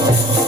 Thank you.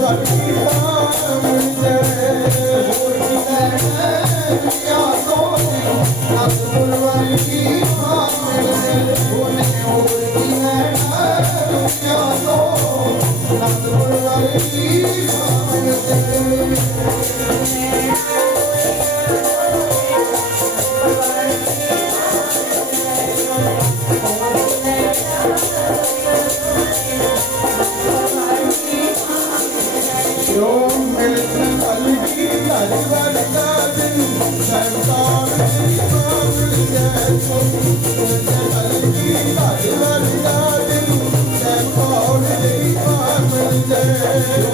प्या थोर वलकी पाण पिया थोरो वली प سڀ دل ۾ پنهنجي پيارن يا